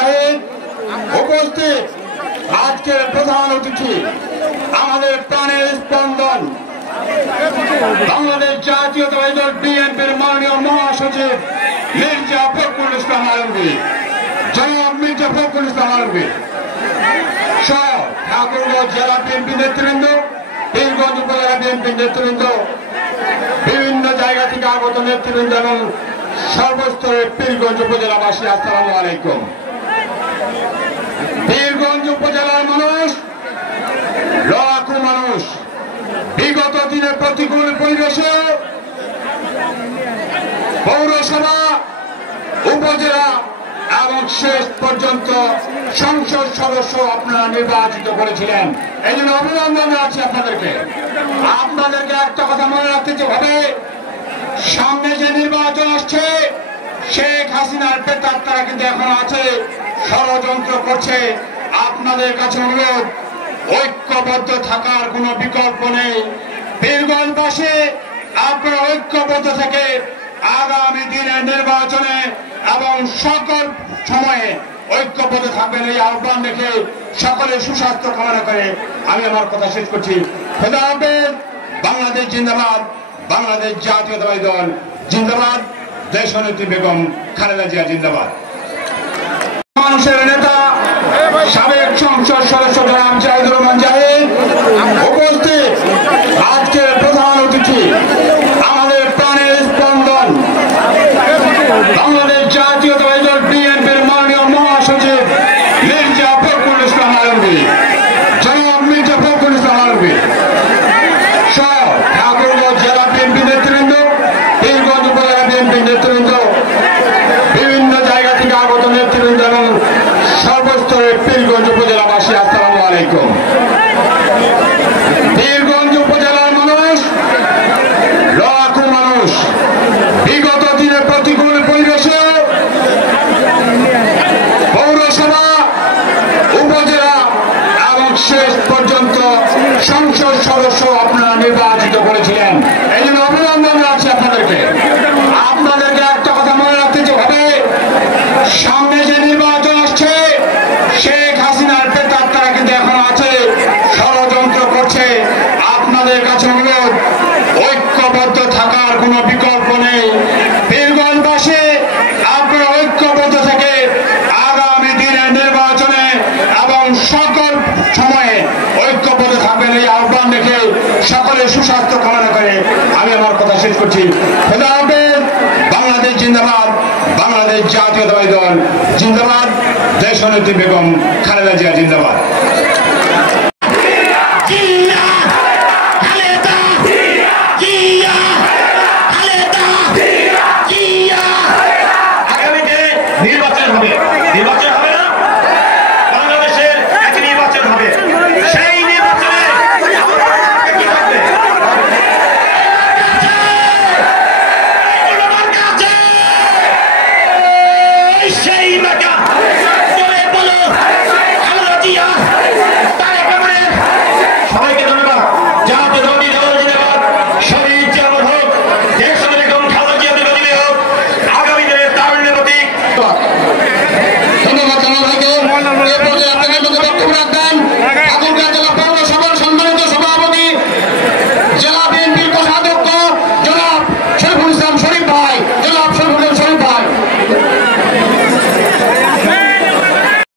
জাহিদ উপস্থিত আজকের প্রধান অতিথি আমাদের প্রাণের স্পন্দন বাংলাদেশ জাতীয়তাবাদী দল বিএনপির মাননীয় মহাসচিব মির্জা ফখরুল ইসলাম আলমগীর, জনাব মির্জা ফখরুল ইসলাম আলমগীর সহ ঠাকুরগাঁও জেলা বিএনপি নেতৃবৃন্দ, পীরগঞ্জ উপজেলা বিএনপি নেতৃবৃন্দ, বিভিন্ন জায়গা থেকে আগত নেতৃবৃন্দ এবং সর্বস্তরের পীরগঞ্জ উপজেলাবাসী, আসসালামু আলাইকুম। পীরগঞ্জ উপজেলার মানুষ, লাখো মানুষ বিগত দিনে প্রতিকূল পরিবেশে পৌরসভা, উপজেলা এবং শেষ পর্যন্ত সংসদ সদস্য আপনারা নির্বাচিত করেছিলেন। এই জন্য অভিনন্দন আছে আপনাদেরকে। আপনাদেরকে একটা কথা মনে রাখতে হবে, সামনে যে নির্বাচন আসছে, শেখ হাসিনার প্রেতাত্মারা কিন্তু এখন আছে, ষড়যন্ত্র করছে। আপনাদের কাছে অনুরোধ, ঐক্যবদ্ধ থাকার কোনো বিকল্প নেই। পীরগঞ্জবাসী আপনারা ঐক্যবদ্ধ থেকে আগামী দিনের নির্বাচনে এবং সকল সময়ে ঐক্যবদ্ধ থাকবেন, এই আহ্বান রেখে সকলের সুস্বাস্থ্য কামনা করে আমি আমার কথা শেষ করছি। খোদা হাফেজ। বাংলাদেশ জিন্দাবাদ, বাংলাদেশ জাতীয়তাবাদী দল জিন্দাবাদ, দেশনেত্রী বেগম খালেদা জিয়া জিন্দাবাদ। মানুষের নেতা সাবেক সংসদ সদস্য জনাব জাহিদুর রহমান জাহিদ উপস্থিত আজকের প্রধান অতিথি আমাদের প্রাণের স্পন্দন বাংলাদেশ জাতীয়তাবাদী দল বিএনপির মাননীয় মহাসচিব মির্জা ফখরুল ইসলাম আলমগীর, জনাব মির্জা ফখরুল ইসলাম আলমগীর সহ ঠাকুরগাঁও জেলা বিএনপি নেতৃবৃন্দ, পীরগঞ্জ উপজেলা বিএনপি নেতৃবৃন্দ, বিভিন্ন জায়গা থেকে আগত নেতৃবৃন্দ এবং সর্বস্তরের পীরগঞ্জ উপজেলাবাসী, আসসালামু আলাইকুম। পীরগঞ্জ উপজেলার মানুষ, লাখো মানুষ বিগত দিনে প্রতিকূল পরিবেশে পৌরসভা, উপজেলা এবং শেষ পর্যন্ত সংসদ সদস্য আপনারা নির্বাচিত করেছিলেন। এই জন্য অভিনন্দন আছে আপনাদেরকে। আপনাদেরকে একটা কথা মনে রাখতে হবে, সামনে যে নির্বাচন আসছে, শেখ হাসিনার প্রেতাত্মারা কিন্তু এখন আছে, ষড়যন্ত্র করছে। আপনাদের কাছে অনুরোধ, ঐক্যবদ্ধ থাকার কোনো বিকল্প নেই। পীরগঞ্জবাসী আপনারা ঐক্যবদ্ধ থেকে আগামী দিনের নির্বাচনে এবং সকল সময়ে ঐক্যবদ্ধ থাকবেন, এই আহ্বান রেখে সকলের সুস্বাস্থ্য কামনা করে আমি আমার কথা শেষ করছি। খোদা হাফেজ। বাংলাদেশ জিন্দাবাদ, বাংলাদেশ জাতীয়তাবাদী দল জিন্দাবাদ, দেশনেত্রী বেগম খালেদা জিয়া জিন্দাবাদ।